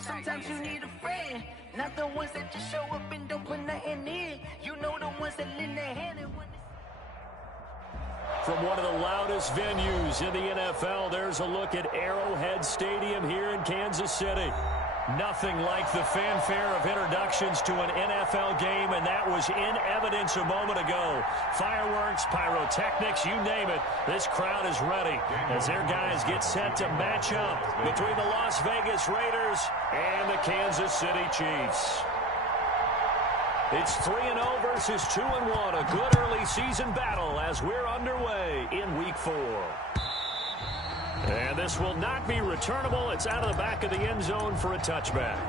Sometimes you need a friend, not the ones that just show up and don't put nothing in. You know the ones that lend their hand and when From one of the loudest venues in the NFL, there's a look at Arrowhead Stadium here in Kansas City. Nothing like the fanfare of introductions to an NFL game, and that was in evidence a moment ago. Fireworks, pyrotechnics, you name it. This crowd is ready as their guys get set to match up between the Las Vegas Raiders and the Kansas City Chiefs. It's 3-0 versus 2-1, a good early season battle as we're underway in Week 4. And this will not be returnable. It's out of the back of the end zone for a touchback.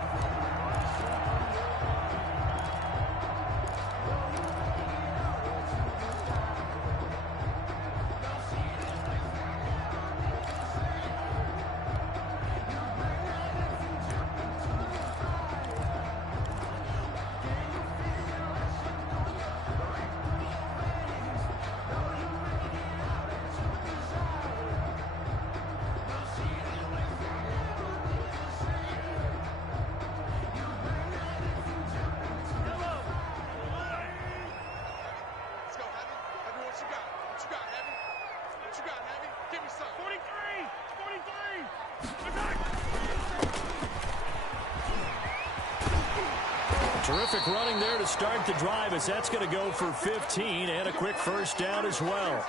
Terrific running there to start the drive as that's going to go for 15 and a quick first down as well.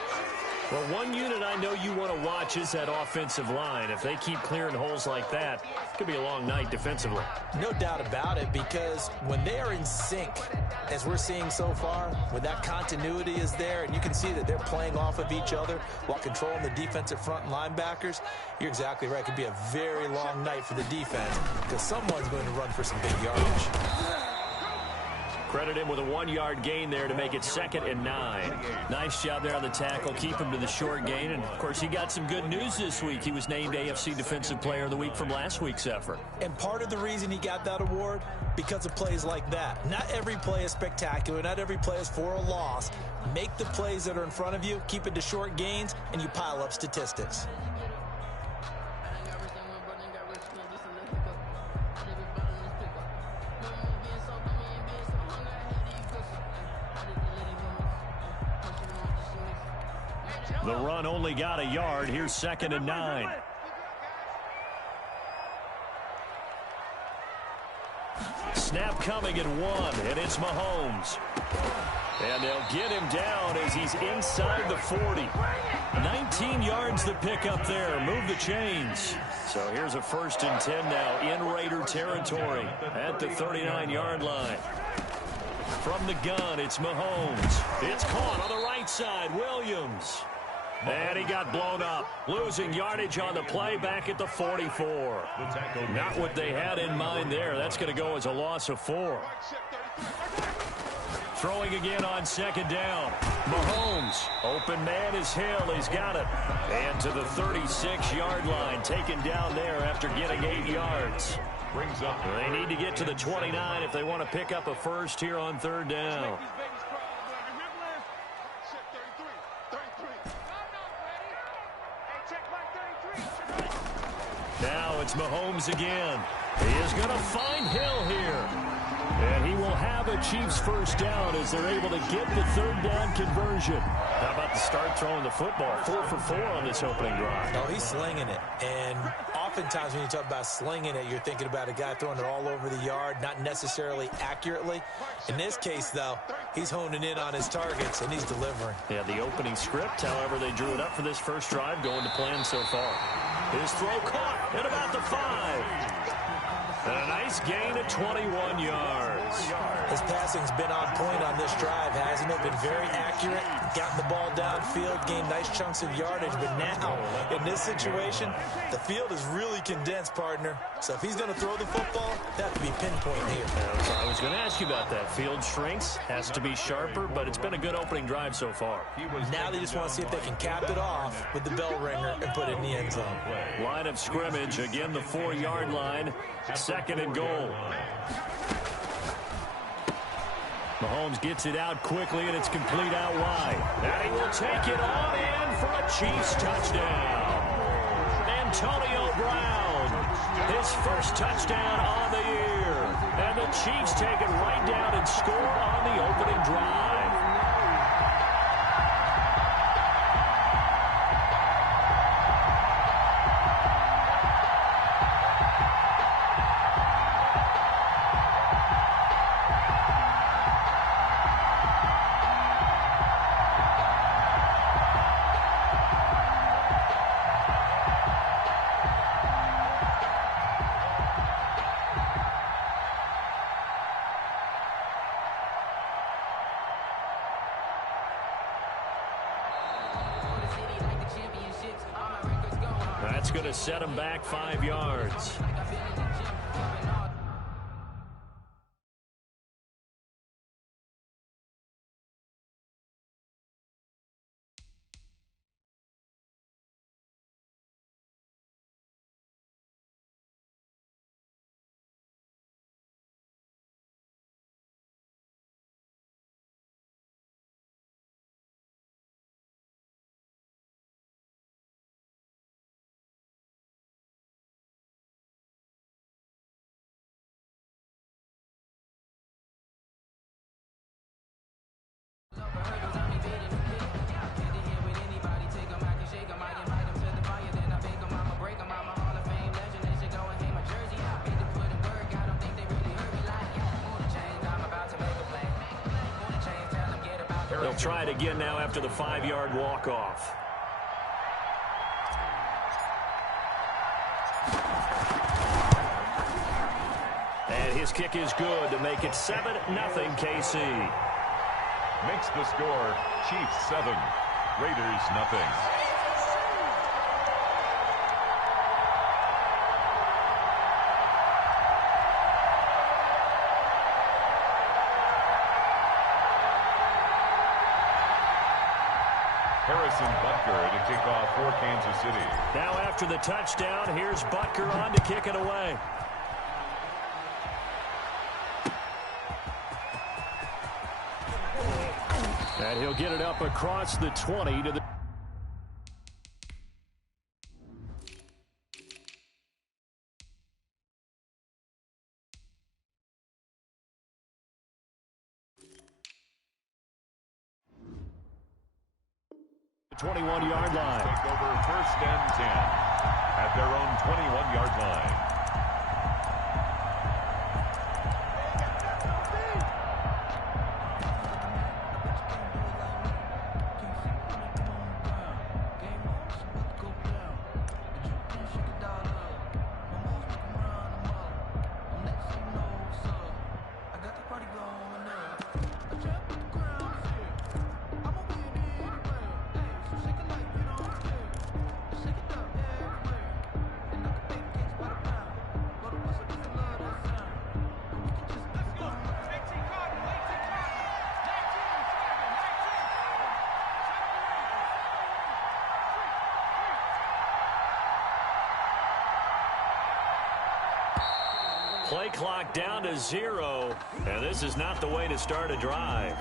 Well, one unit I know you want to watch is that offensive line. If they keep clearing holes like that, it could be a long night defensively. No doubt about it, because when they are in sync, as we're seeing so far, when that continuity is there and you can see that they're playing off of each other while controlling the defensive front linebackers, you're exactly right. It could be a very long night for the defense because someone's going to run for some big yardage. Credit him with a 1-yard gain there to make it 2nd and 9. Nice job there on the tackle. Keep him to the short gain. And, of course, he got some good news this week. He was named AFC Defensive Player of the Week from last week's effort. And part of the reason he got that award, because of plays like that. Not every play is spectacular. Not every play is for a loss. Make the plays that are in front of you, keep it to short gains, and you pile up statistics. The run only got a yard. Here's 2nd and 9. Snap coming at 1, and it's Mahomes. And they'll get him down as he's inside the 40. 19 yards the pick up there. Move the chains. So here's a 1st and 10 now in Raider territory at the 39-yard line. From the gun, it's Mahomes. It's caught on the right side. Williams. And he got blown up. Losing yardage on the play back at the 44. Not what they had in mind there. That's going to go as a loss of 4. Throwing again on 2nd down. Mahomes. Open man is Hill. He's got it. And to the 36-yard line. Taken down there after getting 8 yards. They need to get to the 29 if they want to pick up a first here on 3rd down. Now it's Mahomes again. He is going to find Hill here. And he will have a Chiefs first down as they're able to get the 3rd down conversion. How about the start throwing the football? 4 for 4 on this opening drive. No, he's slinging it. And oftentimes when you talk about slinging it, you're thinking about a guy throwing it all over the yard, not necessarily accurately. In this case, though, he's honing in on his targets, and he's delivering. Yeah, the opening script, however, they drew it up for this first drive, going to plan so far. His throw caught at about the 5. And a nice gain of 21 yards. His passing's been on point on this drive, hasn't it? Been very accurate, gotten the ball downfield, gained nice chunks of yardage. But now, in this situation, the field is really condensed, partner. So if he's going to throw the football, that would be pinpoint here. I was going to ask you about that. Field shrinks, has to be sharper, but it's been a good opening drive so far. Now they just want to see if they can cap it off with the bell ringer and put it in the end zone. Line of scrimmage, again the 4-yard line. 2nd and goal. Mahomes gets it out quickly, and it's complete out wide. And he will take it on in for a Chiefs touchdown. Antonio Brown. His first touchdown on the year. And the Chiefs take it right down and score on the opening drive. That's going to set him back 5 yards. They'll try it again now after the 5-yard walk-off. And his kick is good to make it 7-0 KC. Makes the score Chiefs 7, Raiders nothing. Harrison Butker to kick off for Kansas City. Now after the touchdown, here's Butker on to kick it away. And he'll get it up across the 20 to the... the 21-yard line. Take over 1st and 10 at their own 21-yard line. Play clock down to 0, and this is not the way to start a drive.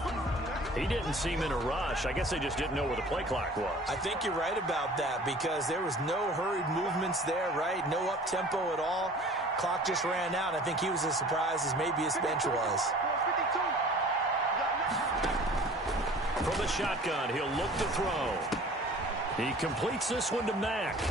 He didn't seem in a rush. I guess they just didn't know where the play clock was. I think you're right about that because there was no hurried movements there, right? No up-tempo at all. Clock just ran out. I think he was as surprised as maybe his bench was. From the shotgun, he'll look to throw. He completes this one to Mack.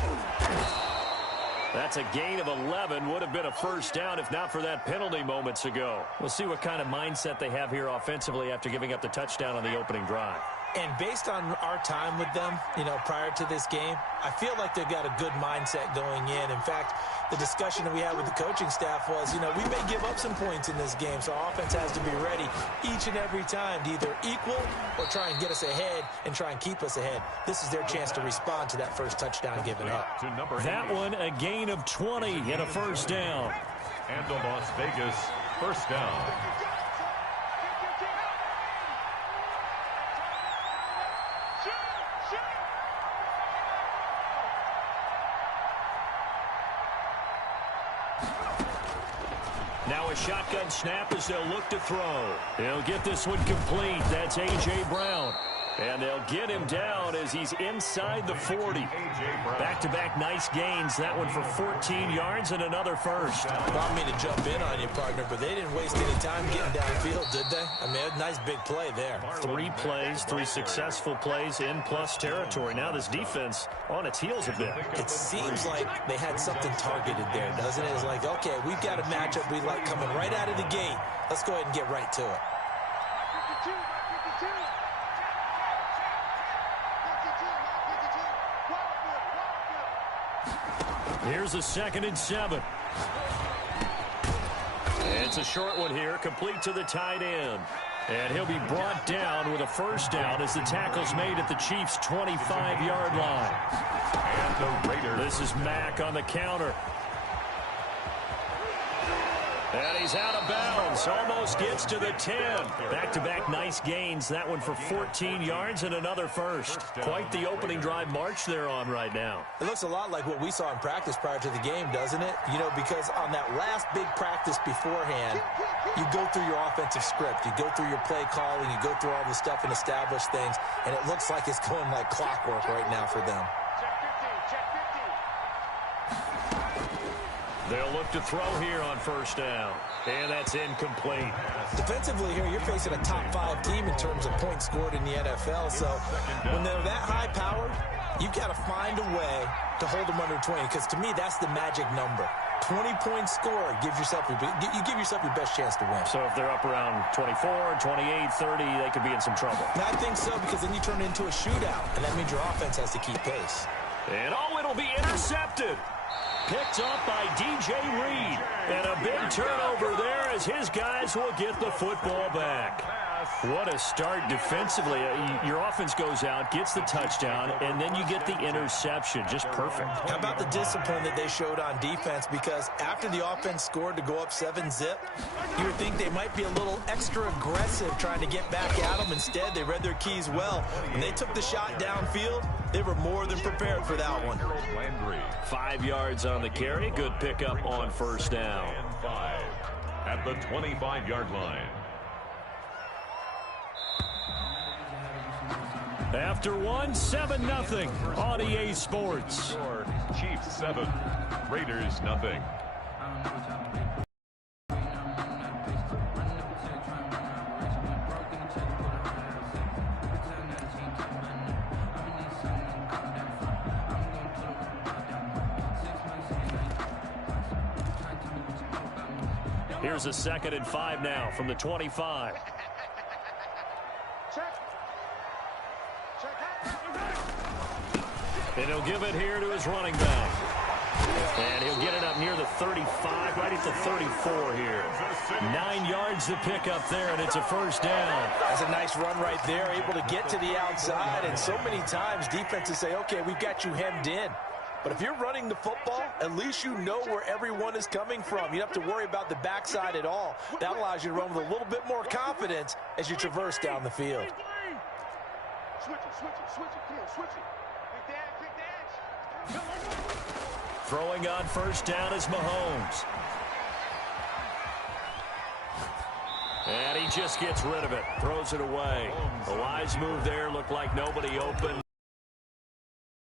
That's a gain of 11. Would have been a first down if not for that penalty moments ago. We'll see what kind of mindset they have here offensively after giving up the touchdown on the opening drive. And based on our time with them, prior to this game, I feel like they've got a good mindset going in. In fact, the discussion that we had with the coaching staff was, we may give up some points in this game, so our offense has to be ready each and every time to either equal or try and get us ahead and try and keep us ahead. This is their chance to respond to that first touchdown given up. That one, a gain of 20 and a first down. And the Las Vegas first down. Now a shotgun snap as they'll look to throw. They'll get this one complete. That's A.J. Brown. And they'll get him down as he's inside the 40. Back-to-back nice gains. That one for 14 yards and another first. I don't mean to jump in on you, partner, but they didn't waste any time getting downfield, did they? I mean, a nice big play there. 3 plays, 3 successful plays in plus territory. Now this defense on its heels a bit. It seems like they had something targeted there, doesn't it? It's like, okay, we've got a matchup we like coming right out of the gate. Let's go ahead and get right to it. Here's a 2nd and 7. It's a short one here, complete to the tight end. And he'll be brought down with a first down as the tackle's made at the Chiefs' 25-yard line. And the Raiders. This is Mack on the counter. And he's out of bounds. Almost gets to the 10. Back-to-back nice gains. That one for 14 yards and another first. Quite the opening drive march they're on right now. It looks a lot like what we saw in practice prior to the game, doesn't it? You know, because on that last big practice beforehand, you go through your offensive script. You go through your play calling. You go through all the stuff and establish things. And it looks like it's going like clockwork right now for them. They'll look to throw here on first down. And that's incomplete. Defensively here, you're facing a top 5 team in terms of points scored in the NFL. So when they're that high-powered, you've got to find a way to hold them under 20. Because to me, that's the magic number. 20 points scored, you give yourself your best chance to win. So if they're up around 24, 28, 30, they could be in some trouble. And I think so, because then you turn it into a shootout, and that means your offense has to keep pace. And it'll be intercepted. Picked up by DJ Reed. And a big turnover there as his guys will get the football back. What a start defensively. Your offense goes out, gets the touchdown, and then you get the interception. Just perfect. How about the discipline that they showed on defense? Because after the offense scored to go up 7-zip, you would think they might be a little extra aggressive trying to get back at them. Instead, they read their keys well. When they took the shot downfield, they were more than prepared for that one. 5 yards on the carry. Good pickup on first down. 5 at the 25-yard line. After 7-0 on EA Sports. Chiefs 7, Raiders nothing. Here's a 2nd and 5 now from the 25. And he'll give it here to his running back. And he'll get it up near the 35, right at the 34 here. 9 yards to pick up there, and it's a first down. That's a nice run right there, able to get to the outside. And so many times defenses say, okay, we've got you hemmed in. But if you're running the football, at least you know where everyone is coming from. You don't have to worry about the backside at all. That allows you to run with a little bit more confidence as you traverse down the field. Switch it. Come on, switch it. Throwing on first down is Mahomes. And he just gets rid of it. Throws it away. A wise move there. Looked like nobody open.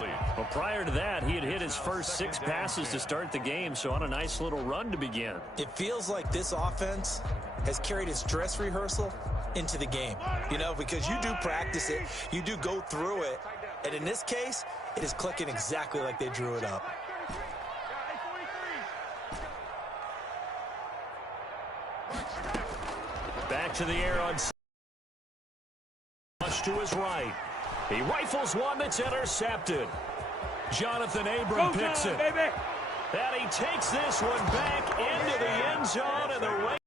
Well, prior to that, he had hit his first 6 passes to start the game, so on a nice little run to begin. It feels like this offense has carried its dress rehearsal into the game. You know, because you do practice it, you do go through it, and in this case, it is clicking exactly like they drew it up. Back to the air on much to his right. He rifles one that's intercepted. Jonathan Abram picks it. Baby. And he takes this one back into the end zone, and the Raiders.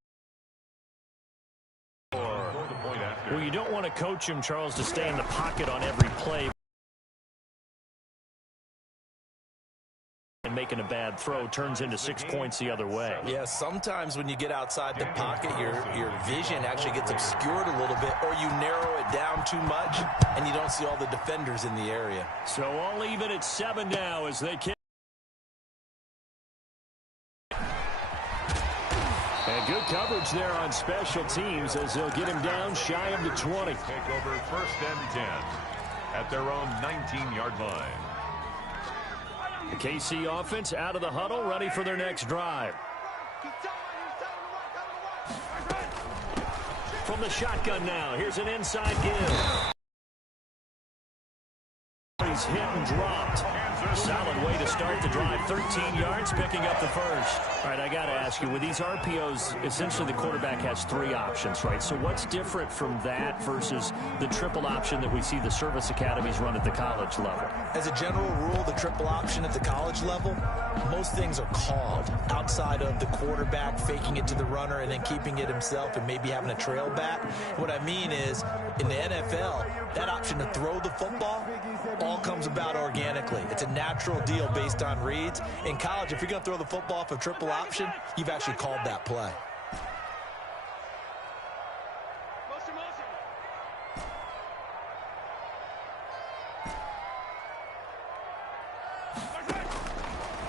Well, you don't want to coach him, Charles, to stay in the pocket on every play. And making a bad throw turns into 6 points the other way. Yeah, sometimes when you get outside the pocket, your vision actually gets obscured a little bit, or you narrow it down too much, and you don't see all the defenders in the area. So all even at 7 now as they kick. And good coverage there on special teams as they'll get him down shy of the 20. Take over 1st and 10 at their own 19-yard line. The KC offense out of the huddle, ready for their next drive. From the shotgun now, here's an inside give. He's hit and dropped. Solid way to start the drive. 13 yards, picking up the first. All right, I got to ask you, with these RPOs, essentially the quarterback has 3 options, right? So what's different from that versus the triple option that we see the service academies run at the college level? As a general rule, the triple option at the college level, most things are called outside of the quarterback faking it to the runner and then keeping it himself and maybe having a trail back. What I mean is, in the NFL, that option to throw the football all comes about organically. It's a natural deal based on reads. In college, if you're going to throw the football off a triple option, you've actually called that play.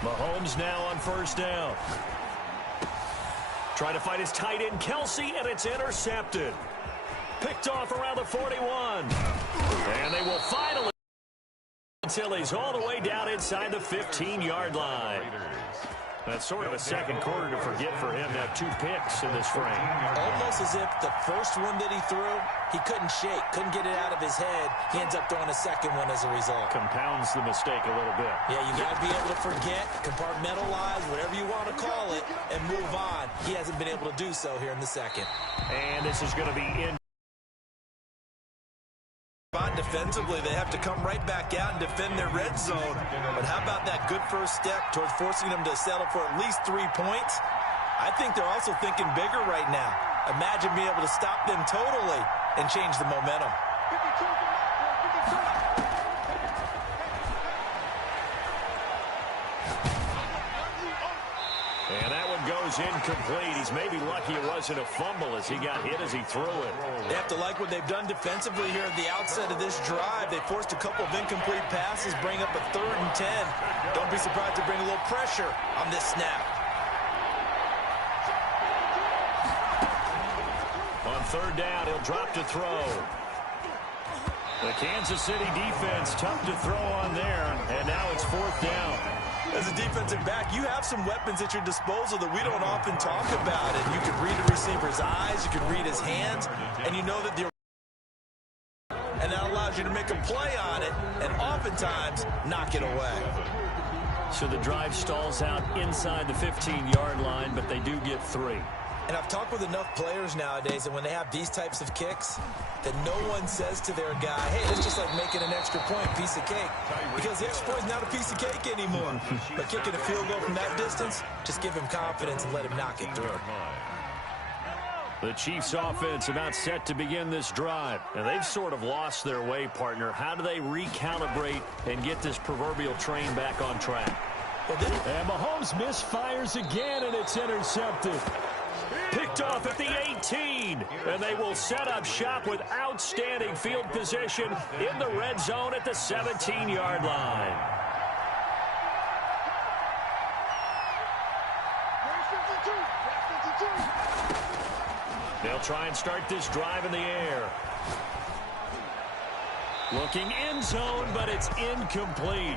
Mahomes now on 1st down. Trying to find his tight end, Kelsey, and it's intercepted. Picked off around the 41. And they will finally until he's all the way down inside the 15-yard line. That's sort of a second quarter to forget for him to have 2 picks in this frame. Almost as if the first one that he threw, he couldn't shake, couldn't get it out of his head. He ends up throwing a second one as a result. Compounds the mistake a little bit. Yeah, you got to be able to forget, compartmentalize, whatever you want to call it, and move on. He hasn't been able to do so here in the second. And this is going to be in. Defensively, they have to come right back out and defend their red zone. But how about that good first step towards forcing them to settle for at least 3 points? I think they're also thinking bigger right now. Imagine being able to stop them totally and change the momentum. And that one goes incomplete. He's maybe lucky it wasn't a fumble as he got hit as he threw it. They have to like what they've done defensively here at the outset of this drive. They forced a couple of incomplete passes, bring up a 3rd and 10. Don't be surprised to bring a little pressure on this snap. On 3rd down, he'll drop to throw. The Kansas City defense tough to throw on there, and now it's 4th down. As a defensive back, you have some weapons at your disposal that we don't often talk about. And you can read a receiver's eyes, you can read his hands, and you know that and that allows you to make a play on it and oftentimes knock it away. So the drive stalls out inside the 15-yard line, but they do get 3. And I've talked with enough players nowadays, and when they have these types of kicks, that no one says to their guy, hey, it's just like making an extra point, piece of cake. Because the extra point's not a piece of cake anymore. But kicking a field goal from that distance, just give him confidence and let him knock it through. The Chiefs offense about set to begin this drive. And they've sort of lost their way, partner. How do they recalibrate and get this proverbial train back on track? And Mahomes misfires again, and it's intercepted. Picked off at the 18, and they will set up shop with outstanding field position in the red zone at the 17-yard line. They'll try and start this drive in the air. Looking end zone, but it's incomplete.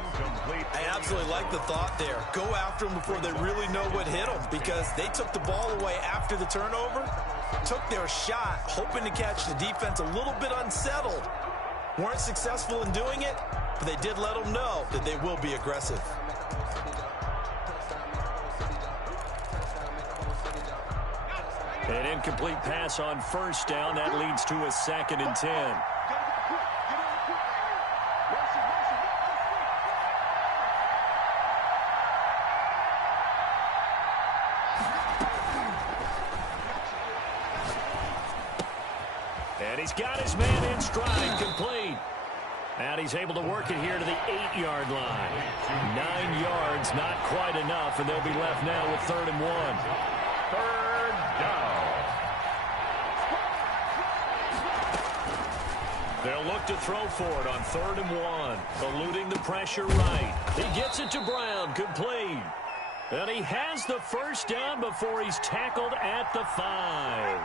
I absolutely like the thought there. Go after them before they really know what hit them, because they took the ball away after the turnover, took their shot, hoping to catch the defense a little bit unsettled. Weren't successful in doing it, but they did let them know that they will be aggressive. An incomplete pass on 1st down. That leads to a 2nd and 10. And he's got his man in stride, complete. And he's able to work it here to the 8-yard line. 9 yards, not quite enough, and they'll be left now with 3rd and 1. 3rd down. They'll look to throw for it on 3rd and 1. Eluding the pressure right. He gets it to Brown, complete. And he has the first down before he's tackled at the 5.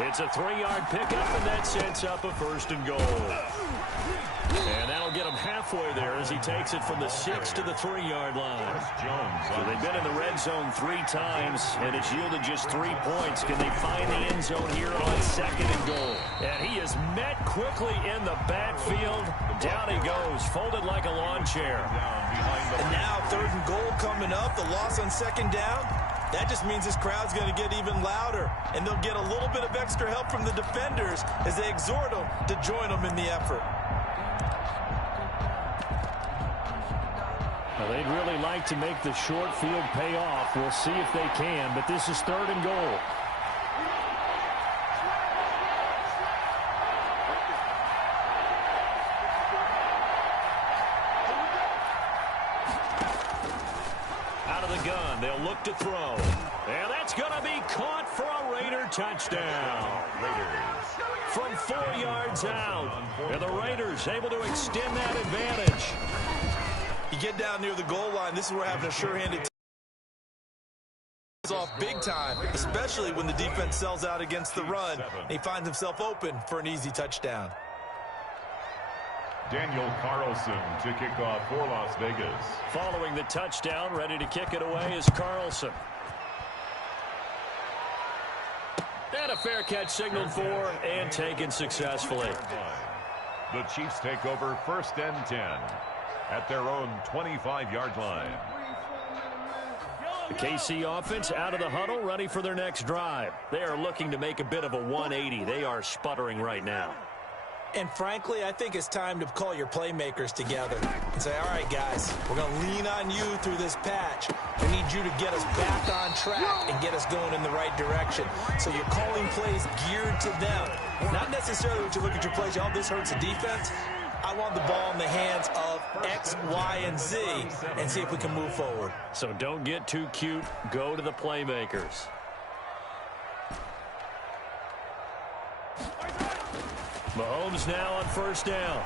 It's a 3-yard pickup, and that sets up a 1st and goal. And that'll get him halfway there as he takes it from the 6 to the 3-yard line. So they've been in the red zone 3 times, and it's yielded just 3 points. Can they find the end zone here on 2nd and goal? And he is met quickly in the backfield. Down he goes, folded like a lawn chair. And now 3rd and goal coming up. The loss on 2nd down. That just means this crowd's going to get even louder, and they'll get a little bit of extra help from the defenders as they exhort them to join them in the effort. Well, they'd really like to make the short field pay off. We'll see if they can, but this is 3rd and goal. They'll look to throw. And that's going to be caught for a Raider touchdown. From 4 yards out. And the Raiders able to extend that advantage. You get down near the goal line, this is where having a sure-handed off big time, especially when the defense sells out against the run. And he finds himself open for an easy touchdown. Daniel Carlson to kick off for Las Vegas. Following the touchdown, ready to kick it away is Carlson. And a fair catch signaled for and taken successfully. The Chiefs take over 1st and 10 at their own 25-yard line. The KC offense out of the huddle, ready for their next drive. They are looking to make a bit of a 180. They are sputtering right now. And frankly, I think it's time to call your playmakers together and say, all right, guys, we're going to lean on you through this patch. We need you to get us back on track and get us going in the right direction. So you're calling plays geared to them. Not necessarily when you look at your plays, oh, this hurts the defense. I want the ball in the hands of X, Y, and Z and see if we can move forward. So don't get too cute. Go to the playmakers. Mahomes now on 1st down.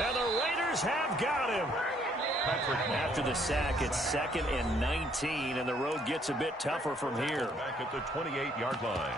And the Raiders have got him. After the sack, it's 2nd and 19, and the road gets a bit tougher from here. Back at the 28-yard line.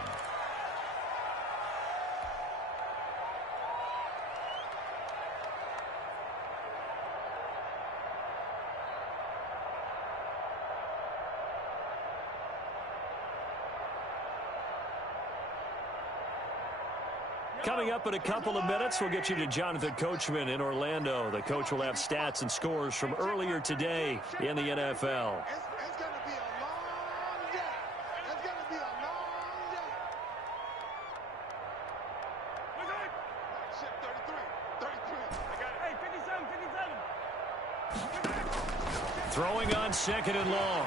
Coming up in a couple of minutes, we'll get you to Jonathan Coachman in Orlando. The coach will have stats and scores from earlier today in the NFL. It's going to be a long day. It's going to be a long day. Shit, 33. Hey, 57. Throwing on 2nd and long.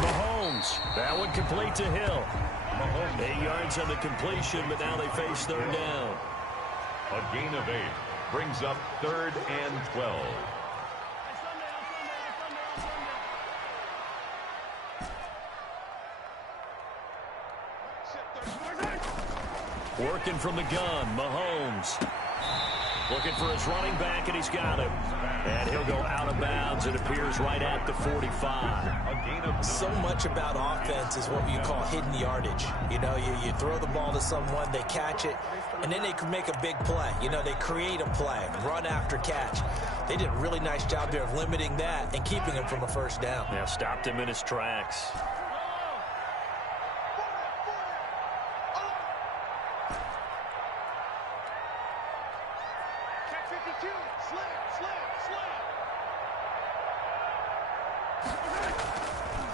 Mahomes. That one complete to Hill. 8 yards on the completion, but now they face 3rd down. A gain of 8 brings up 3rd and 12. Working from the gun, Mahomes. Looking for his running back, and he's got him. And he'll go out of bounds. It appears right at the 45. So much about offense is what you call hidden yardage. You know, you throw the ball to someone, they catch it, and then they can make a big play. You know, they create a play, run after catch. They did a really nice job there of limiting that and keeping him from a 1st down. Yeah, stopped him in his tracks.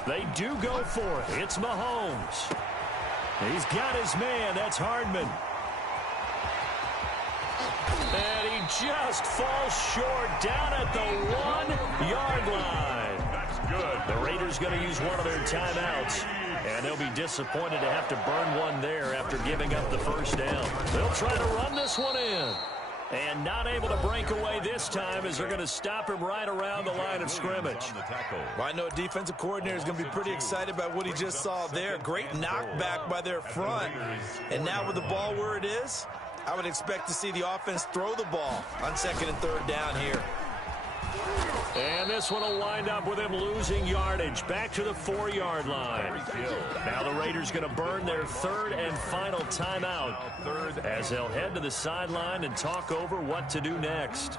They do go for it. It's Mahomes. He's got his man. That's Hardman. And he just falls short down at the 1-yard line. That's good. The Raiders going to use one of their timeouts. And they'll be disappointed to have to burn one there after giving up the 1st down. They'll try to run this one in. And not able to break away this time as they're going to stop him right around the line of scrimmage. Well, I know a defensive coordinator is going to be pretty excited about what he just saw there. Great knockback by their front. And now with the ball where it is, I would expect to see the offense throw the ball on 2nd and 3rd down here. And this one will wind up with him losing yardage back to the 4-yard line. Now the Raiders going to burn their third and final timeout as they'll head to the sideline and talk over what to do next.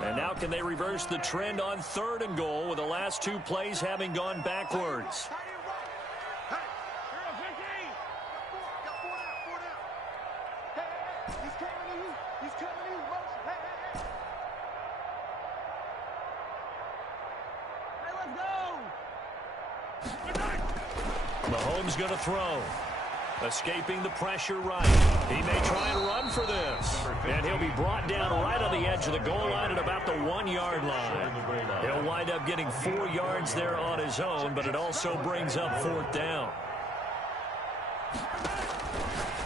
And now can they reverse the trend on 3rd and goal with the last 2 plays having gone backwards? Mahomes going to throw. Escaping the pressure right. He may try and run for this. And he'll be brought down right on the edge of the goal line at about the 1-yard line. He'll wind up getting 4 yards there on his own, but it also brings up 4th down.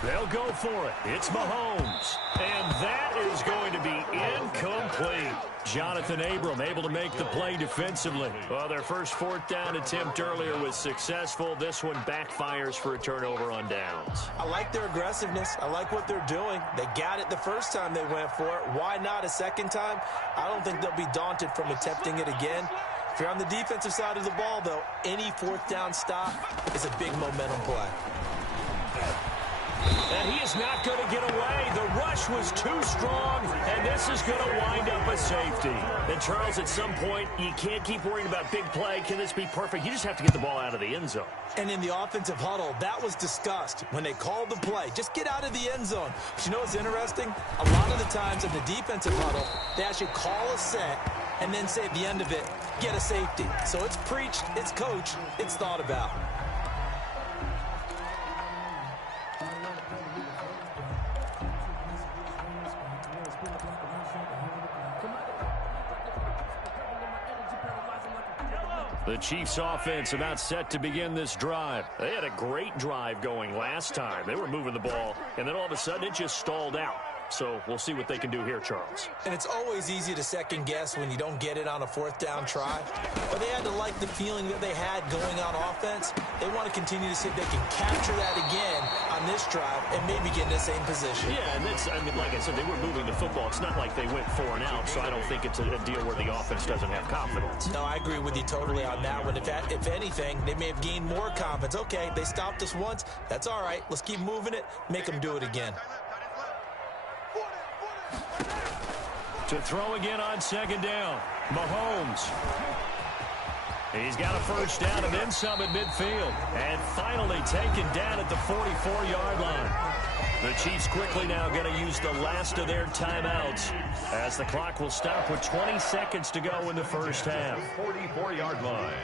They'll go for it. It's Mahomes. And that is going to be incomplete. Jonathan Abram able to make the play defensively. Well, their first 4th down attempt earlier was successful. This one backfires for a turnover on downs. I like their aggressiveness. I like what they're doing. They got it the first time they went for it. Why not a second time? I don't think they'll be daunted from attempting it again. If you're on the defensive side of the ball, though, any 4th down stop is a big momentum play. And he is not going to get away. The rush was too strong, and this is going to wind up a safety. And, Charles, at some point, you can't keep worrying about big play. Can this be perfect? You just have to get the ball out of the end zone. And in the offensive huddle, that was discussed when they called the play. Just get out of the end zone. But you know what's interesting? A lot of the times in the defensive huddle, they actually call a set and then say at the end of it, get a safety. So it's preached, it's coached, it's thought about. The Chiefs offense about set to begin this drive. They had a great drive going last time. They were moving the ball, and then all of a sudden it just stalled out. So we'll see what they can do here, Charles. And it's always easy to second guess when you don't get it on a 4th down try. But they had to like the feeling that they had going on offense. They want to continue to see if they can capture that again on this drive and maybe get in the same position. Yeah, and that's, I mean, like I said, they were moving the football. It's not like they went 4 and out, so I don't think it's a deal where the offense doesn't have confidence. No, I agree with you totally on that one. If anything, they may have gained more confidence. Okay, they stopped us once. That's all right. Let's keep moving it. Make them do it again. To throw again on 2nd down, Mahomes. He's got a first down and then some at midfield. And finally taken down at the 44-yard line. The Chiefs quickly now going to use the last of their timeouts as the clock will stop with 20 seconds to go in the first half. 44-yard line.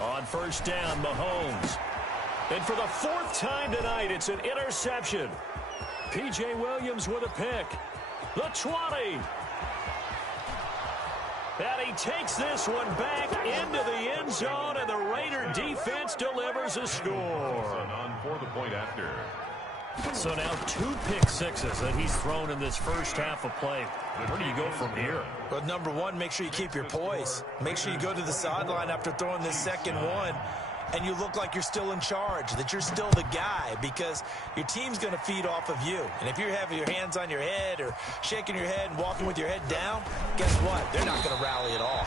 On first down, Mahomes. And for the 4th time tonight, it's an interception. P.J. Williams with a pick. The 20. And he takes this one back into the end zone, and the Raider defense delivers a score. On for the point after. So now 2 pick sixes that he's thrown in this first half of play. Where do you go from here? But number one, make sure you keep your poise. Make sure you go to the sideline after throwing this second one, and you look like you're still in charge, that you're still the guy, because your team's going to feed off of you. And if you're having your hands on your head or shaking your head and walking with your head down, guess what? They're not going to rally at all.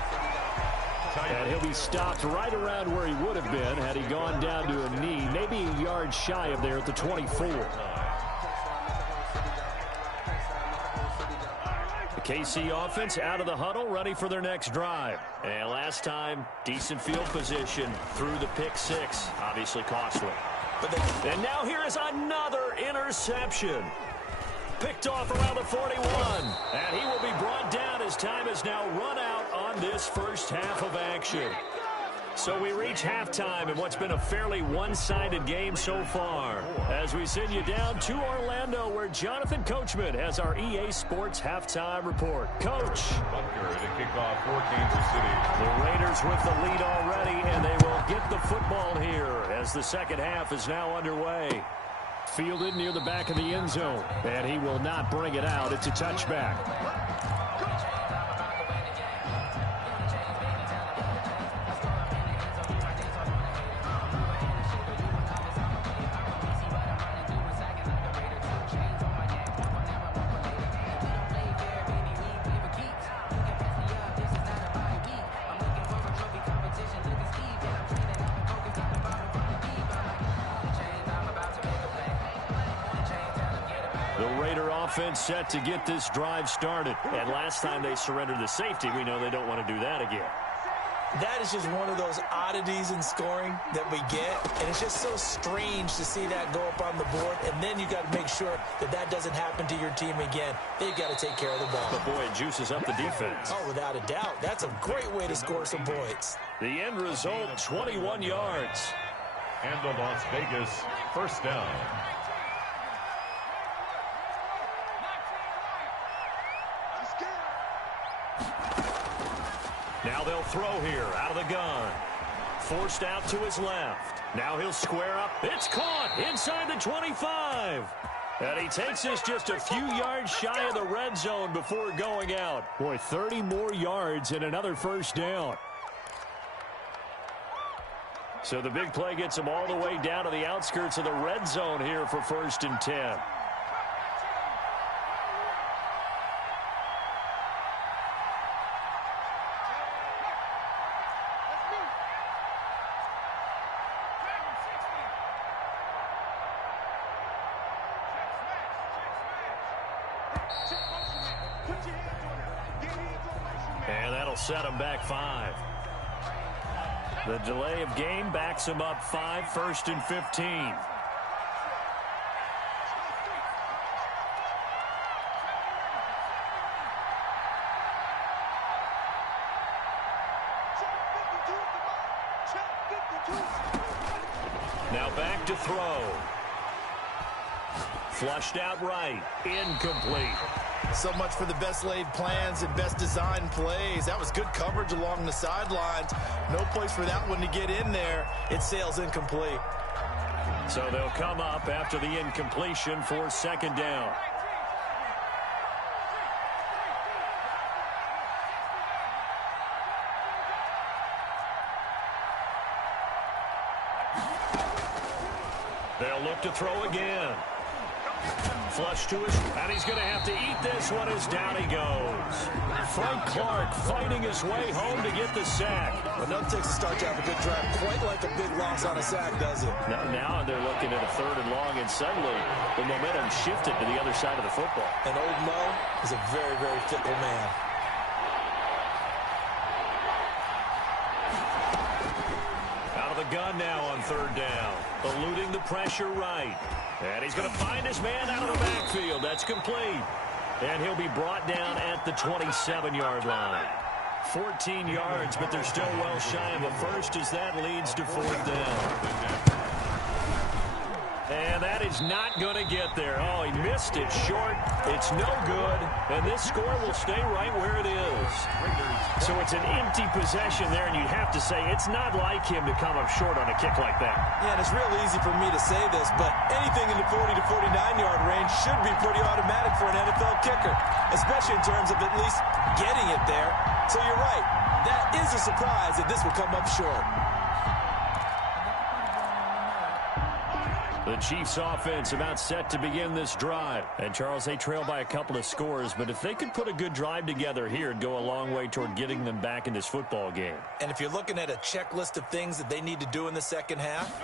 And he'll be stopped right around where he would have been had he gone down to a knee, maybe a yard shy of there at the 24. The KC offense out of the huddle, ready for their next drive. And last time, decent field position through the pick six, obviously costly. And now here is another interception. Picked off around the 41. And he will be brought down as time has now run out on this first half of action. So we reach halftime in what's been a fairly one-sided game so far. As we send you down to Orlando, where Jonathan Coachman has our EA Sports halftime report. Coach. Butker to kick off for Kansas City. The Raiders with the lead already, and they will get the football here as the second half is now underway. Fielded near the back of the end zone, and he will not bring it out. It's a touchback. Raider offense set to get this drive started. And last time they surrendered the safety, we know they don't want to do that again. That is just one of those oddities in scoring that we get, and it's just so strange to see that go up on the board, and then you got to make sure that that doesn't happen to your team again. They've got to take care of the ball. But, boy, it juices up the defense. Oh, without a doubt. That's a great way to score some points. The end result, 21 yards. And the Las Vegas first down. Now they'll throw here out of the gun. Forced out to his left. Now he'll square up. It's caught inside the 25. And he takes this just a few yards shy of the red zone before going out. Boy, 30 more yards and another first down. So the big play gets him all the way down to the outskirts of the red zone here for 1st and 10. And that'll set him back 5. The delay of game backs him up 5, 1st and 15. Now back to throw. Flushed out right. Incomplete. So much for the best laid plans and best designed plays. That was good coverage along the sidelines. No place for that one to get in there. It sails incomplete. So they'll come up after the incompletion for 2nd down. They'll look to throw again. Flush to his, and he's going to have to eat this one as down he goes. Frank Clark fighting his way home to get the sack. But no takes to start to have a good drive. Quite like a big loss on a sack, does it? Now they're looking at a 3rd and long, and suddenly the momentum shifted to the other side of the football. And old Mo is a very, very fickle man. Out of the gun now on 3rd down. Eluding the pressure right. And he's going to find his man out of the backfield. That's complete. And he'll be brought down at the 27-yard line. 14 yards, but they're still well shy of a first as that leads to 4th down. And that is not going to get there. Oh, he missed it short. It's no good. And this score will stay right where it is. So it's an empty possession there, and you'd have to say it's not like him to come up short on a kick like that. Yeah, and it's real easy for me to say this, but anything in the 40 to 49-yard range should be pretty automatic for an NFL kicker, especially in terms of at least getting it there. So you're right. That is a surprise that this will come up short. The Chiefs offense about set to begin this drive. And, Charles, they trail by a couple of scores, but if they could put a good drive together here, it'd go a long way toward getting them back in this football game. And if you're looking at a checklist of things that they need to do in the second half,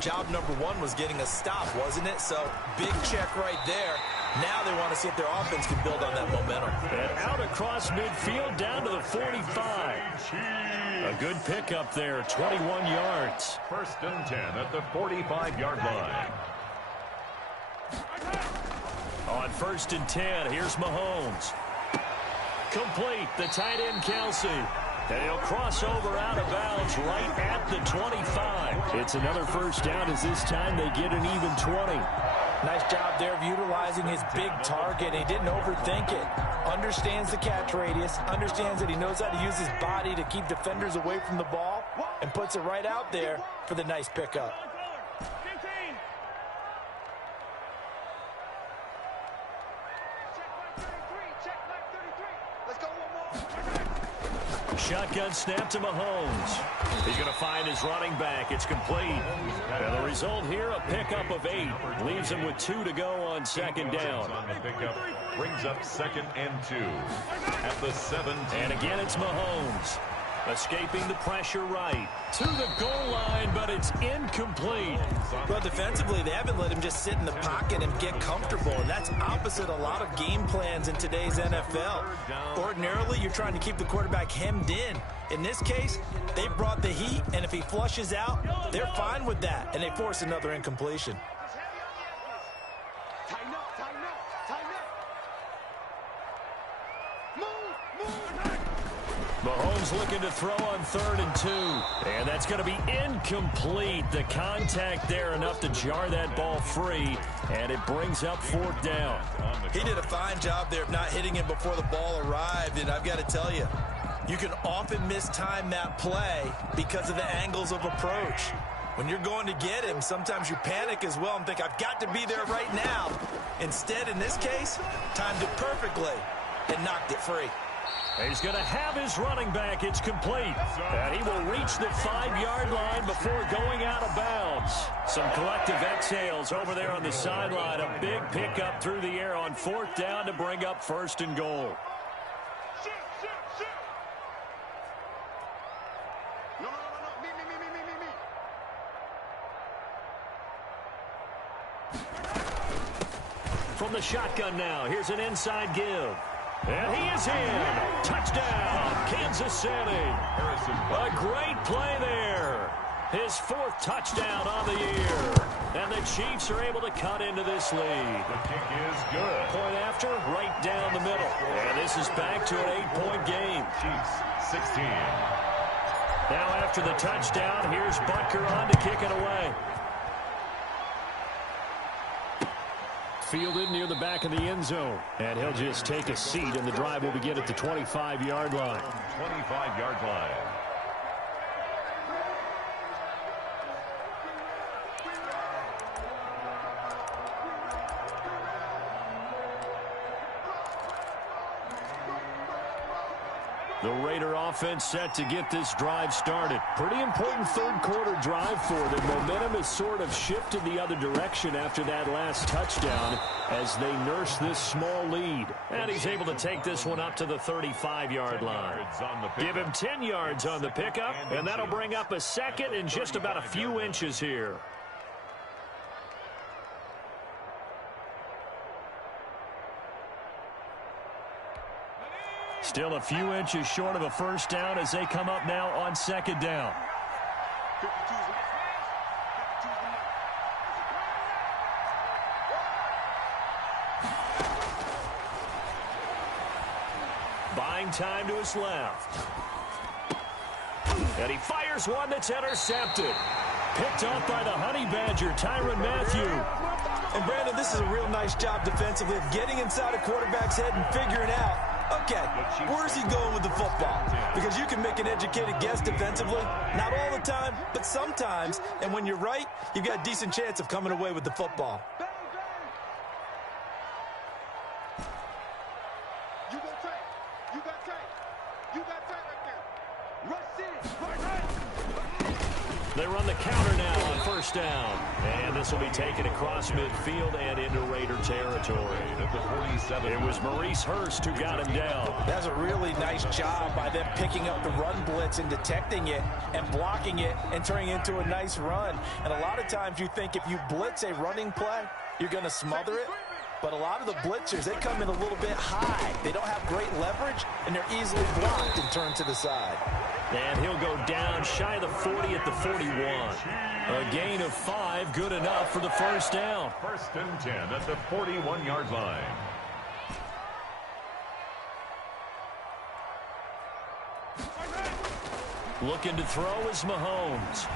job number 1 was getting a stop, wasn't it? So, big check right there. Now they want to see if their offense can build on that momentum. And out across midfield down to the 45. A good pickup there, 21 yards. 1st and 10 at the 45-yard line. On 1st and 10, here's Mahomes. Complete, the tight end Kelsey. And he'll cross over out of bounds right at the 25. It's another first down as this time they get an even 20. Nice job there of utilizing his big target. He didn't overthink it. Understands the catch radius. Understands that he knows how to use his body to keep defenders away from the ball. And puts it right out there for the nice pickup. Shotgun snap to Mahomes. He's going to find his running back. It's complete. And the result here, a pickup of 8. Leaves him with 2 to go on 2nd down. On the pickup brings up 2nd and 2 at the 17. And again, it's Mahomes. Escaping the pressure right. To the goal line, but it's incomplete. Well, defensively, they haven't let him just sit in the pocket and get comfortable, and that's opposite a lot of game plans in today's NFL. Ordinarily, you're trying to keep the quarterback hemmed in. In this case, they brought the heat, and if he flushes out, they're fine with that, and they force another incompletion. Tighten up, tighten up, tighten up. Move. Mahomes looking to throw on 3rd and 2. And that's going to be incomplete. The contact there enough to jar that ball free. And it brings up 4th down. He did a fine job there of not hitting him before the ball arrived. And I've got to tell you, you can often mistime that play because of the angles of approach. When you're going to get him, sometimes you panic as well and think, I've got to be there right now. Instead, in this case, timed it perfectly and knocked it free. He's going to have his running back. It's complete. And he will reach the 5-yard line before going out of bounds. Some collective exhales over there on the sideline. A big pickup through the air on 4th down to bring up 1st and goal. No. Me. From the shotgun now, here's an inside give. And he is in. Touchdown, Kansas City. A great play there. His 4th touchdown on the year. And the Chiefs are able to cut into this lead. The kick is good. Point after, right down the middle. And this is back to an 8-point game. Chiefs 16. Now after the touchdown, here's Butker on to kick it away. Fielded near the back of the end zone. And he'll just take a seat, and the drive will begin at the 25-yard line. 25-yard line. The Raider offense set to get this drive started. Pretty important 3rd quarter drive for them. Momentum has sort of shifted the other direction after that last touchdown as they nurse this small lead. And he's able to take this one up to the 35-yard line. Give him 10 yards on the pickup, and that'll bring up a 2nd and just about a few inches here. Still a few inches short of a 1st down as they come up now on 2nd down. Buying time to his left. And he fires one that's intercepted. Picked off by the Honey Badger, Tyrann Mathieu. And Brandon, this is a real nice job defensively of getting inside a quarterback's head and figuring out, okay, where's he going with the football? Because you can make an educated guess defensively. Not all the time, but sometimes. And when you're right, you've got a decent chance of coming away with the football. You got tight right there. Rush in. Right. They run the counter now on 1st down. And this will be taken across midfield and into Raider territory. It was Maurice Hurst who got him down. That's a really nice job by them picking up the run blitz and detecting it and blocking it and turning it into a nice run. And a lot of times you think if you blitz a running play, you're going to smother it. But a lot of the blitzers, they come in a little bit high. They don't have great leverage, and they're easily blocked and turned to the side. And he'll go down shy of the 40 at the 41. A gain of 5, good enough for the 1st down. 1st and 10 at the 41-yard line. Looking to throw is Mahomes.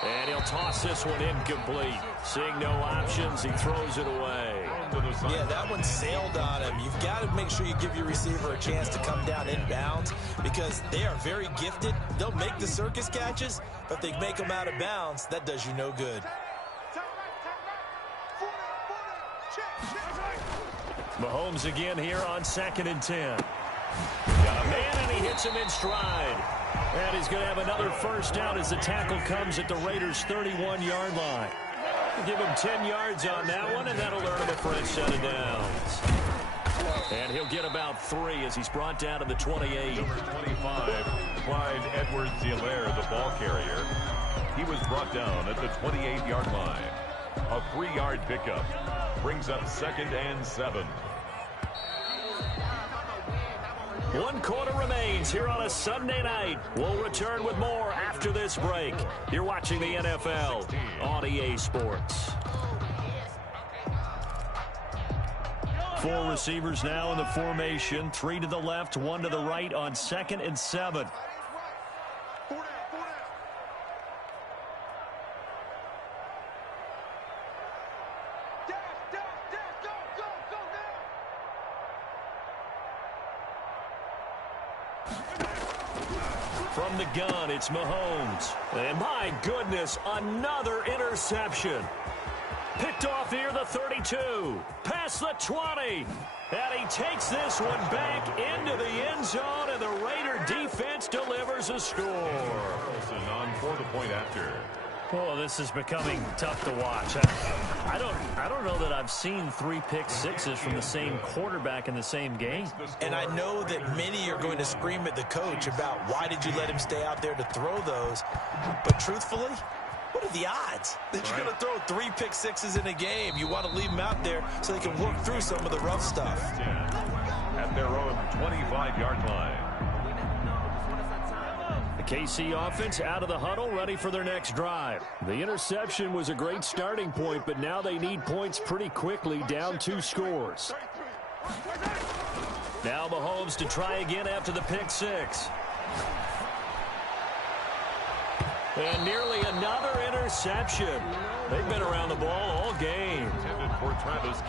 And he'll toss this one incomplete. Seeing no options, he throws it away. Yeah, that one sailed on him. You've got to make sure you give your receiver a chance to come down inbounds because they are very gifted. They'll make the circus catches, but if they make them out of bounds, that does you no good. Mahomes again here on 2nd and 10. Got a man, and he hits him in stride. And he's going to have another 1st down as the tackle comes at the Raiders' 31-yard line. Give him 10 yards on that one, and that'll earn him a fresh set of downs. And he'll get about 3 as he's brought down to the 28. Number 25, Clyde Edwards-Helaire, the ball carrier. He was brought down at the 28-yard line. A 3-yard pickup brings up 2nd and 7. 1 quarter remains here on a Sunday night. We'll return with more after this break. You're watching the NFL on EA Sports. 4 receivers now in the formation. 3 to the left, 1 to the right on 2nd and 7. From the gun, it's Mahomes. And my goodness, another interception. Picked off near the 32. Past the 20. And he takes this one back into the end zone, and the Raider defense delivers a score. Carlson on for the point after. Oh, this is becoming tough to watch. I don't know that I've seen 3 pick sixes from the same quarterback in the same game. And I know that many are going to scream at the coach about why did you let him stay out there to throw those. But truthfully, what are the odds that you're going to throw 3 pick sixes in a game? You want to leave them out there so they can work through some of the rough stuff. At their own 25-yard line. KC offense out of the huddle, ready for their next drive. The interception was a great starting point, but now they need points pretty quickly, down 2 scores. Now Mahomes to try again after the pick 6. And nearly another interception. They've been around the ball all game.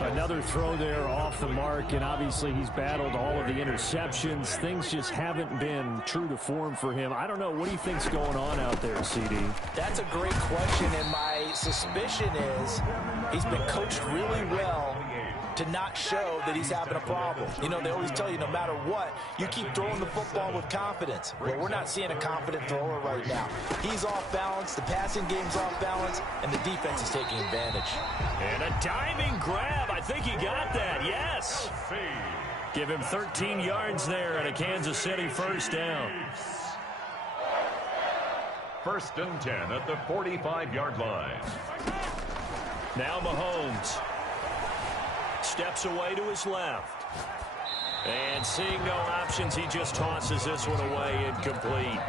Another throw there off the mark, and obviously he's battled all of the interceptions. Things just haven't been true to form for him. I don't know. What do you think's going on out there, CD? That's a great question, and my suspicion is he's been coached really well to not show that he's having a problem. You know, they always tell you no matter what, you keep throwing the football with confidence. Well, we're not seeing a confident thrower right now. He's off balance, the passing game's off balance, and the defense is taking advantage. And a diving grab. I think he got that, yes. Give him 13 yards there and a Kansas City first down. 1st and 10 at the 45-yard line. Now Mahomes steps away to his left. And seeing no options, he just tosses this one away, incomplete.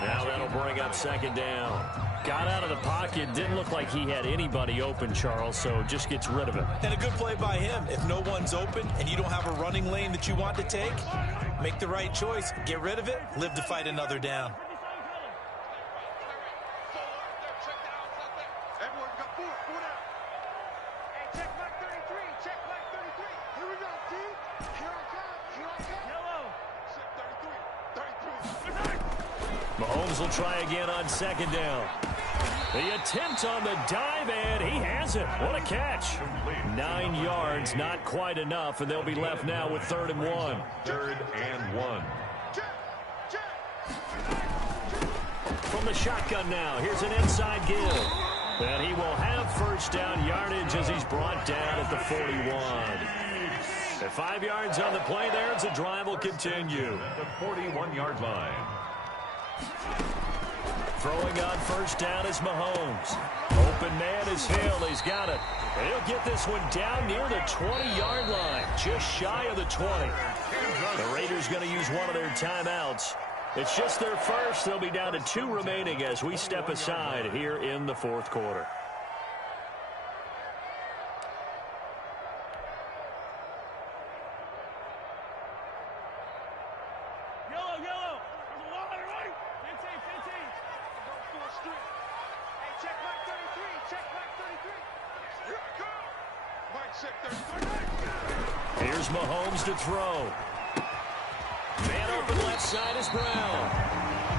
Now that'll bring up 2nd down. Got out of the pocket, didn't look like he had anybody open, Charles, so just gets rid of it. And a good play by him. If no one's open and you don't have a running lane that you want to take, make the right choice. Get rid of it, live to fight another down. Mahomes will try again on 2nd down. The attempt on the dive, and he has it. What a catch. 9 yards, not quite enough, and they'll be left now with 3rd and 1. 3rd and 1. From the shotgun now, here's an inside give. And he will have first down yardage as he's brought down at the 41. At 5 yards on the play there, as the drive will continue. At the 41-yard line. Throwing on first down is Mahomes. Open man is Hill. He's got it. And he'll get this one down near the 20-yard line, just shy of the 20. The Raiders going to use one of their timeouts. It's just their first. They'll be down to 2 remaining as we step aside here in the 4th quarter. Here's Mahomes to throw. Man open left side is Brown.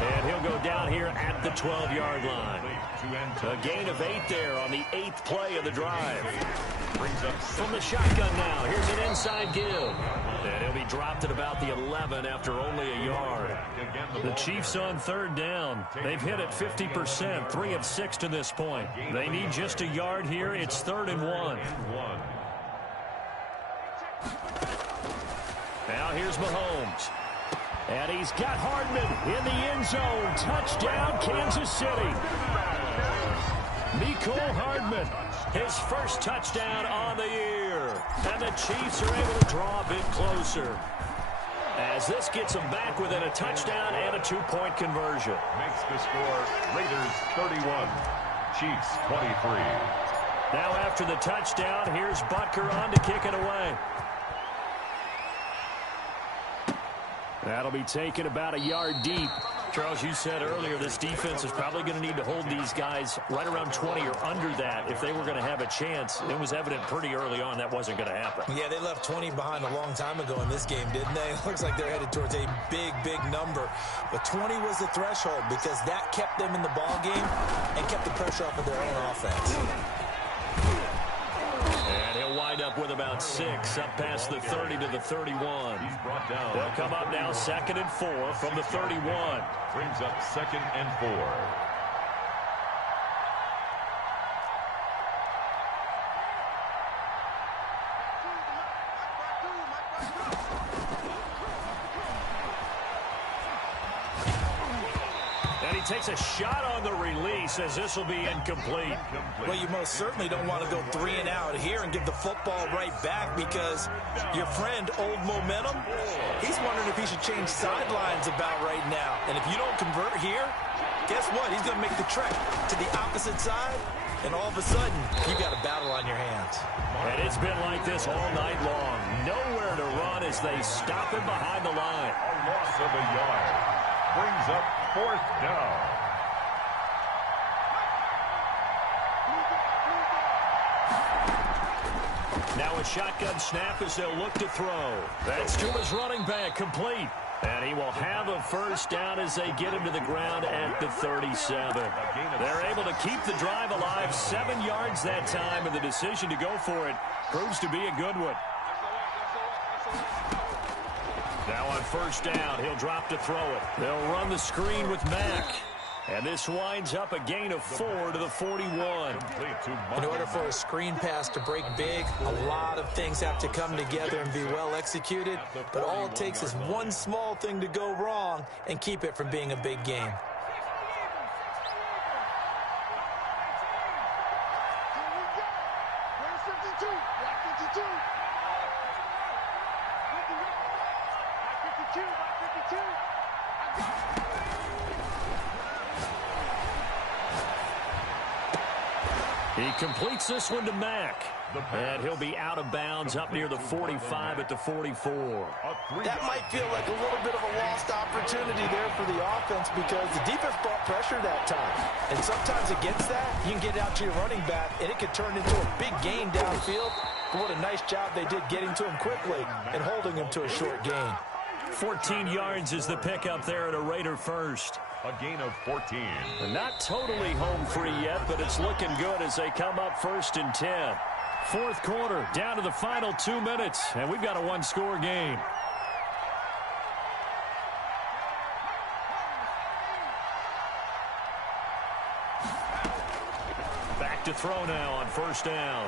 And he'll go down here at the 12-yard line. A gain of 8 there on the 8th play of the drive. From the shotgun now, here's an inside give. And he'll be dropped at about the 11 after only a yard. The Chiefs on 3rd down. They've hit it 50%, 3 of 6 to this point. They need just a yard here. It's 3rd and 1. Now here's Mahomes. And he's got Hardman in the end zone. Touchdown, Kansas City. Mecole Hardman, his first touchdown on the year. And the Chiefs are able to draw a bit closer, as this gets them back within a touchdown and a 2-point conversion. Makes the score Raiders 31, Chiefs 23. Now after the touchdown, here's Butker on to kick it away. That'll be taken about a yard deep. Charles, you said earlier this defense is probably going to need to hold these guys right around 20 or under that if they were going to have a chance. It was evident pretty early on that wasn't going to happen. Yeah, they left 20 behind a long time ago in this game, didn't they? It looks like they're headed towards a big, big number. But 20 was the threshold because that kept them in the ball game and kept the pressure off of their own offense. And he'll wind up with about 6 up past the 30 to the 31. He's brought down. They'll come up now 2nd and 4 from the 31. Brings up 2nd and 4. Takes a shot on the release as this will be incomplete. Well, you most certainly don't want to go 3 and out here and give the football right back because your friend, Old Momentum, he's wondering if he should change sidelines about right now. And if you don't convert here, guess what? He's going to make the trek to the opposite side, and all of a sudden, you got a battle on your hands. And it's been like this all night long. Nowhere to run as they stop him behind the line. A loss of a yard. Brings up 4th down. Now a shotgun snap as they'll look to throw. That's to his running back, complete. And he will have a first down as they get him to the ground at the 37. They're able to keep the drive alive, 7 yards that time, and the decision to go for it proves to be a good one. Now on first down, he'll drop to throw it. They'll run the screen with Mack. And this winds up a gain of 4 to the 41. In order for a screen pass to break big, a lot of things have to come together and be well executed. But all it takes is one small thing to go wrong and keep it from being a big game. He completes this one to Mack. And he'll be out of bounds up near the 45 at the 44. That might feel like a little bit of a lost opportunity there for the offense because the defense brought pressure that time. And sometimes against that, you can get it out to your running back, and it could turn into a big gain downfield. But what a nice job they did getting to him quickly and holding him to a short gain. 14 yards is the pickup there at a Raider first. A gain of 14. Not totally home free yet, but it's looking good as they come up 1st and 10. Fourth quarter, down to the final 2 minutes, and we've got a one-score game. Back to throw now on first down.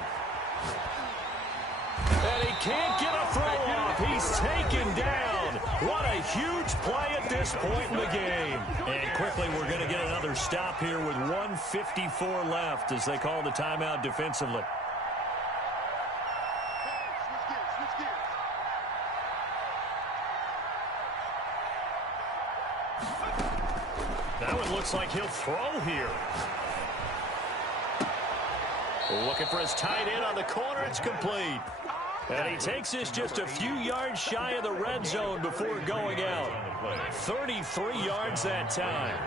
And he can't get a throw off. He's taken down. What a huge play at this point in the game. And quickly, we're going to get another stop here with 1:54 left as they call the timeout defensively. Now it looks like he'll throw here. Looking for his tight end on the corner. It's complete. And he takes this just a few yards shy of the red zone before going out. 33 yards that time.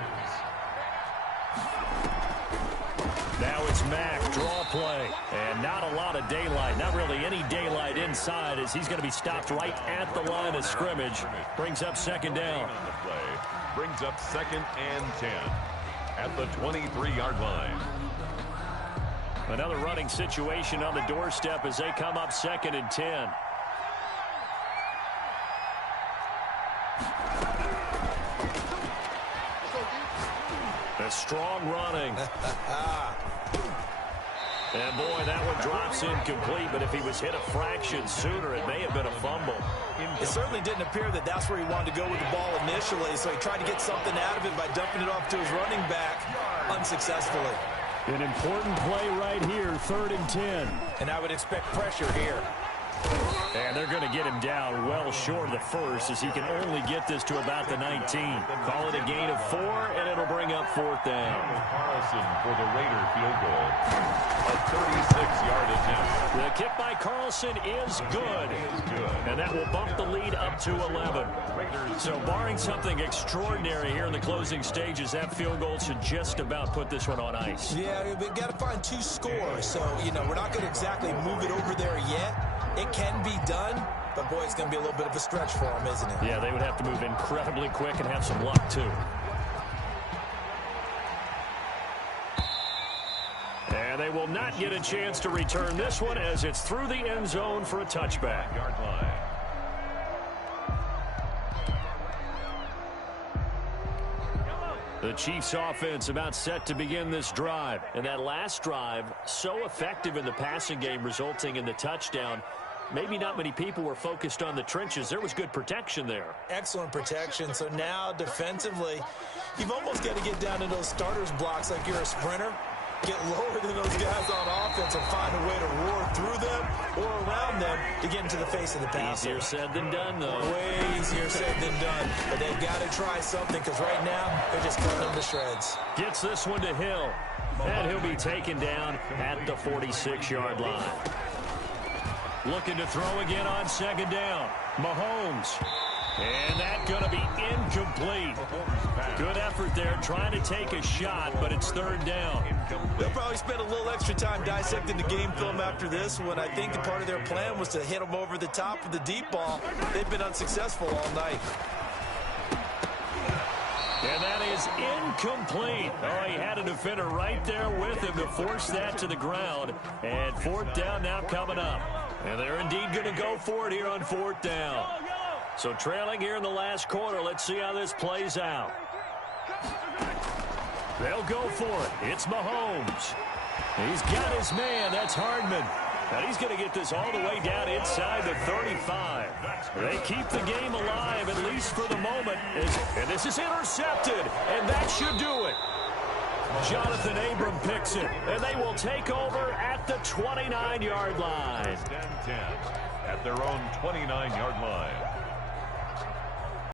Now it's Mack, draw play. And not a lot of daylight, not really any daylight inside as he's going to be stopped right at the line of scrimmage. Brings up second down. Brings up 2nd and 10 at the 23-yard line. Another running situation on the doorstep as they come up 2nd and 10. A strong running. And boy, that one drops incomplete, but if he was hit a fraction sooner, it may have been a fumble. It certainly didn't appear that that's where he wanted to go with the ball initially, so he tried to get something out of it by dumping it off to his running back unsuccessfully. An important play right here, 3rd and 10. And I would expect pressure here. And they're going to get him down well short of the first, as he can only get this to about the 19. Call it a gain of 4, and it'll bring up 4th down. Carlson for the Raider field goal. A 36-yard attempt. The kick by Carlson is good. And that will bump the lead up to 11. So barring something extraordinary here in the closing stages, that field goal should just about put this one on ice. Yeah, we've got to find 2 scores. So, we're not going to exactly move it over there yet. It can be done, but boy, it's going to be a little bit of a stretch for him, isn't it? Yeah, they would have to move incredibly quick and have some luck, too. And they will not get a chance to return this one as it's through the end zone for a touchback. Yard line. The Chiefs offense about set to begin this drive. And that last drive, so effective in the passing game, resulting in the touchdown. Maybe not many people were focused on the trenches. There was good protection there. Excellent protection. So now defensively, you've almost got to get down to those starters blocks like you're a sprinter. Get lower than those guys on offense and find a way to roar through them or around them to get into the face of the passer. Easier said than done, though. Way easier said than done. But they've got to try something because right now they're just cutting them to shreds. Gets this one to Hill. And he'll be taken down at the 46-yard line. Looking to throw again on 2nd down. Mahomes. And that's going to be incomplete. Good effort there trying to take a shot, but it's 3rd down. They'll probably spend a little extra time dissecting the game film after this one. I think the part of their plan was to hit them over the top of the deep ball. They've been unsuccessful all night. And that is incomplete. Oh, he had a defender right there with him to force that to the ground. And 4th down now coming up. And they're indeed going to go for it here on 4th down. So trailing here in the last quarter. Let's see how this plays out. They'll go for it. It's Mahomes. He's got his man. That's Hardman. And he's going to get this all the way down inside the 35. They keep the game alive, at least for the moment. And this is intercepted. And that should do it. Jonathan Abram picks it. And they will take over at the 29-yard line. 10-10 at their own 29-yard line.